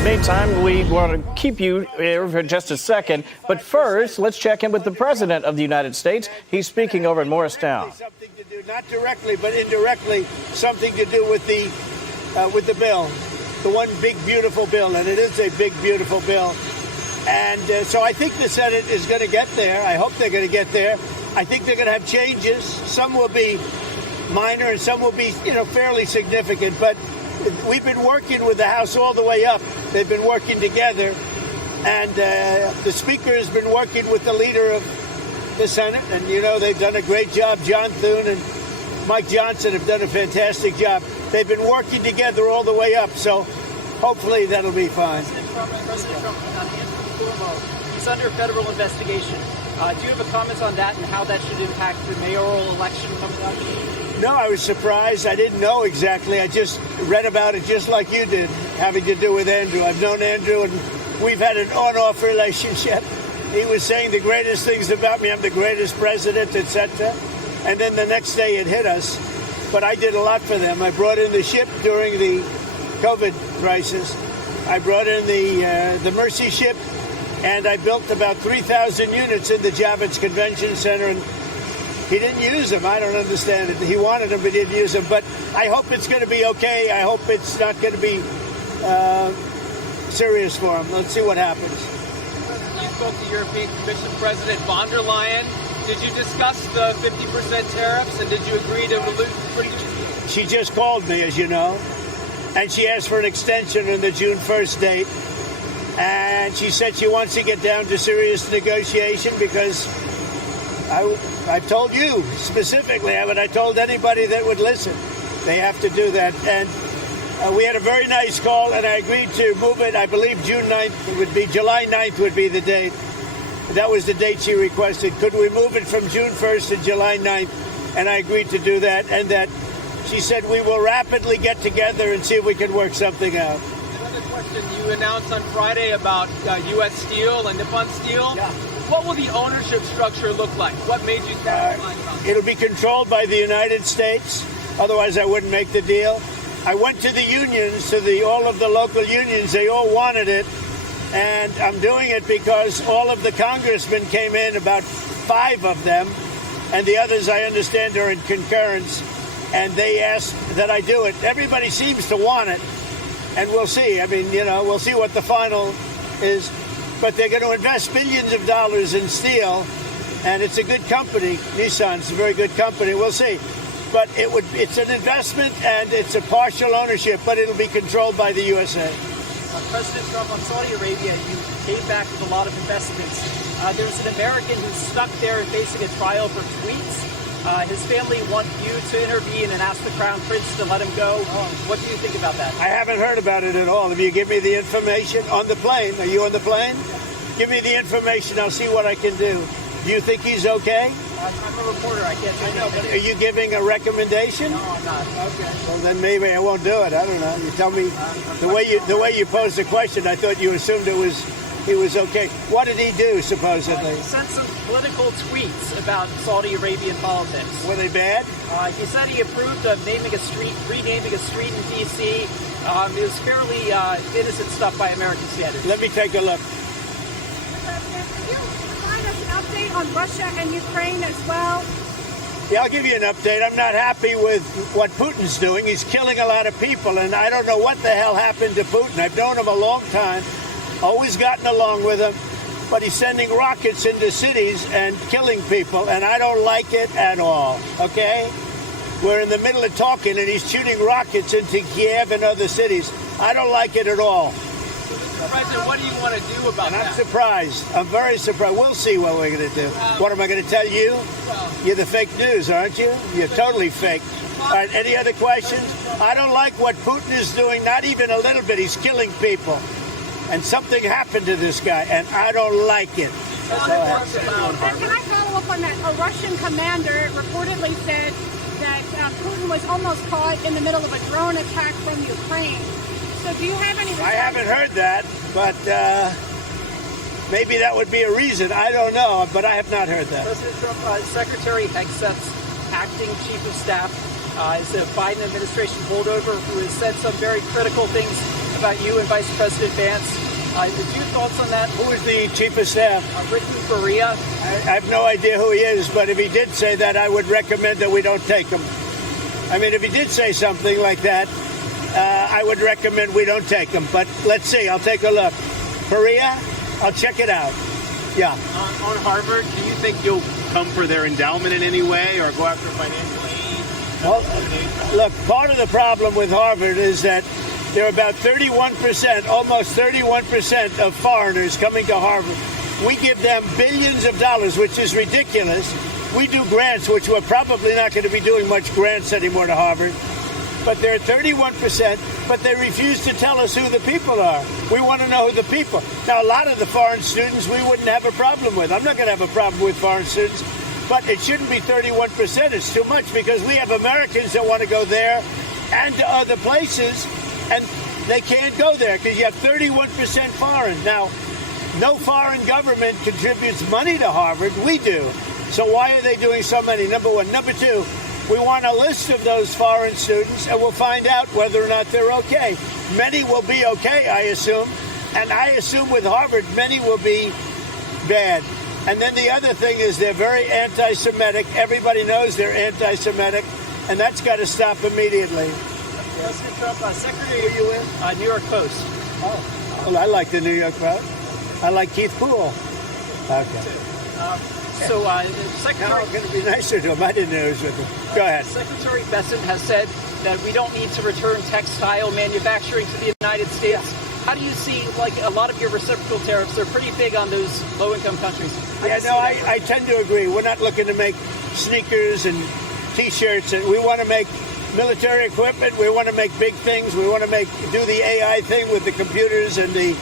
the meantime, we want to keep you here for just a second. But first, let's check in with the President of the United States. He's speaking over in Morristown. Something to do, not directly, but indirectly, something to do with the bill, the one big, beautiful bill. And it is a big, beautiful bill. And so I think the Senate is going to get there. I hope they're going to get there. I think they're going to have changes. Some will be minor and some will be, fairly significant. But we've been working with the House all the way up. They've been working together. And the Speaker has been working with the leader of the Senate. And, they've done a great job. John Thune and Mike Johnson have done a fantastic job. They've been working together all the way up. So hopefully that'll be fine. President Trump, he's under federal investigation. Do you have a comment on that and how that should impact the mayoral election coming up? No, I was surprised. I didn't know exactly. I just read about it just like you did, having to do with Andrew. I've known Andrew, and we've had an on-off relationship. He was saying the greatest things about me. I'm the greatest president, etc. And then the next day it hit us. But I did a lot for them. I brought in the ship during the COVID crisis. I brought in the Mercy ship. And I built about 3,000 units in the Javits Convention Center, and he didn't use them. I don't understand it. He wanted them, but he didn't use them. But I hope it's going to be okay. I hope it's not going to be serious for him. Let's see what happens. You spoke to European Commission President von der Leyen. Did you discuss the 50% tariffs, and did you agree to reduce? She just called me, as you know, and she asked for an extension on the June 1st date. And she said she wants to get down to serious negotiation because I told you specifically, but I told anybody that would listen, they have to do that. And we had a very nice call, and I agreed to move it. I believe June 9th would be, July 9th would be the date. That was the date she requested. Could we move it from June 1st to July 9th? And I agreed to do that. And that she said we will rapidly get together and see if we can work something out. Question you announced on Friday about U.S. Steel and Nippon Steel. Yeah. What will the ownership structure look like? What made you satisfied about it? It'll be controlled by the United States. Otherwise, I wouldn't make the deal. I went to the unions, to all of the local unions. They all wanted it. And I'm doing it because all of the congressmen came in, about 5 of them. And the others, I understand, are in concurrence. And they asked that I do it. Everybody seems to want it. And we'll see. I mean, we'll see what the final is. But they're going to invest billions of dollars in steel. And it's a good company. Nissan's a very good company. We'll see. But it's an investment, and it's a partial ownership, but it'll be controlled by the USA. President Trump, on Saudi Arabia, you came back with a lot of investments. There was an American who's stuck there facing a trial for tweets. His family want you to intervene and ask the Crown Prince to let him go. What do you think about that? I haven't heard about it at all. If you give me the information on the plane, are you on the plane? Give me the information. I'll see what I can do. Do you think he's okay? I'm a reporter. I can't do that. But are you giving a recommendation? No, I'm not. Okay. Well, then maybe I won't do it. I don't know. You tell me the way you posed the question. I thought you assumed he was okay. What did he do, supposedly? He sent some political tweets about Saudi Arabian politics. Were they bad? He said he approved of renaming a street in D.C. It was fairly innocent stuff by American standards. Let me take a look. President, can you provide us an update on Russia and Ukraine as well? Yeah, I'll give you an update. I'm not happy with what Putin's doing. He's killing a lot of people, and I don't know what the hell happened to Putin. I've known him a long time. Always gotten along with him, but he's sending rockets into cities and killing people, and I don't like it at all, okay? We're in the middle of talking, and he's shooting rockets into Kiev and other cities. I don't like it at all. So, Mr. President, what do you want to do about that? I'm surprised. I'm very surprised. We'll see what we're going to do. What am I going to tell you? You're the fake news, aren't you? You're totally fake. All right, any other questions? I don't like what Putin is doing, not even a little bit. He's killing people. And something happened to this guy, and I don't like it. And can I follow up on that? A Russian commander reportedly said that Putin was almost caught in the middle of a drone attack from Ukraine. So do you have any... I haven't heard that, but maybe that would be a reason. I don't know, but I have not heard that. President Trump, Secretary Hegseth's acting chief of staff is a Biden administration holdover who has said some very critical things about you and Vice President Vance. Your thoughts on that? Who is the chief of staff? Ricky Faria. I have no idea who he is, but if he did say that, I would recommend that we don't take him. I mean, if he did say something like that, I would recommend we don't take him. But let's see. I'll take a look. Faria, I'll check it out. Yeah. On Harvard, do you think you'll come for their endowment in any way or go after financial aid? Well, look, part of the problem with Harvard is that there are about 31%, almost 31% of foreigners coming to Harvard. We give them billions of dollars, which is ridiculous. We do grants, which we're probably not going to be doing much grants anymore to Harvard. But they're 31%, but they refuse to tell us who the people are. We want to know who the people. Now, a lot of the foreign students we wouldn't have a problem with. I'm not going to have a problem with foreign students, but it shouldn't be 31%. It's too much because we have Americans that want to go there and to other places, and they can't go there because you have 31% foreign. Now, no foreign government contributes money to Harvard. We do. So why are they doing so many? Number one. Number two, we want a list of those foreign students, and we'll find out whether or not they're okay. Many will be okay, I assume. And I assume with Harvard, many will be bad. And then the other thing is they're very anti-Semitic. Everybody knows they're anti-Semitic, and that's got to stop immediately. President Trump, Secretary, are you in? New York Post. Oh, well, I like the New York Post. I like Keith Poole. Okay. Secretary, I'm going to be nicer to him. I didn't know he was with him. Go ahead. Secretary Besson has said that we don't need to return textile manufacturing to the United States. How do you see, like a lot of your reciprocal tariffs, they're pretty big on those low-income countries. I tend to agree. We're not looking to make sneakers and T-shirts, and we want to make military equipment. We want to make big things. We want to do the AI thing with the computers and the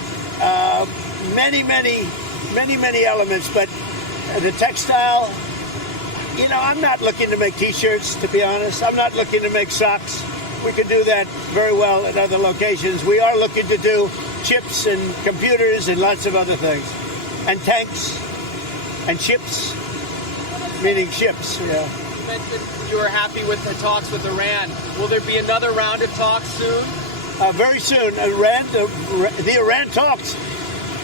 many elements. But the textile, I'm not looking to make T-shirts, to be honest. I'm not looking to make socks. We can do that very well at other locations. We are looking to do chips and computers and lots of other things. And tanks and ships, meaning ships, yeah. You mentioned you were happy with the talks with Iran. Will there be another round of talks soon? Very soon. The Iran talks,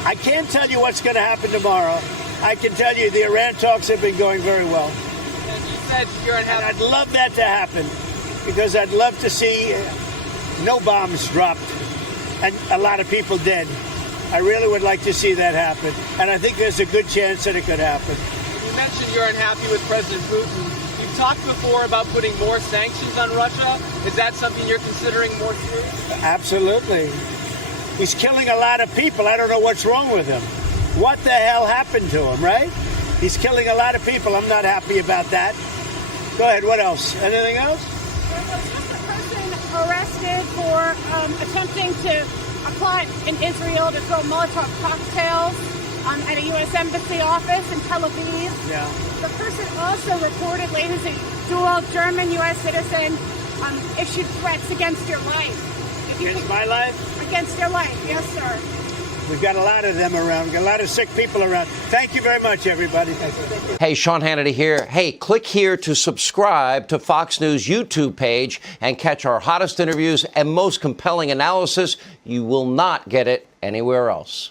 I can't tell you what's going to happen tomorrow. I can tell you the Iran talks have been going very well. And you said you're unhappy. And I'd love that to happen because I'd love to see no bombs dropped and a lot of people dead. I really would like to see that happen. And I think there's a good chance that it could happen. You mentioned you're unhappy with President Putin. You've talked before about putting more sanctions on Russia. Is that something you're considering more seriously? Absolutely. He's killing a lot of people. I don't know what's wrong with him. What the hell happened to him, right? He's killing a lot of people. I'm not happy about that. Go ahead. What else? Anything else? There was just a person arrested for attempting to plot in Israel to throw Molotov cocktails at a U.S. Embassy office in Tel Aviv. Yeah. The person also reportedly, who's a dual German-U.S. citizen, issued threats against your life. Against my life? Against your life, yes, sir. We've got a lot of them around. We've got a lot of sick people around. Thank you very much, everybody. Thank you. Hey, Sean Hannity here. Hey, click here to subscribe to Fox News YouTube page and catch our hottest interviews and most compelling analysis. You will not get it anywhere else.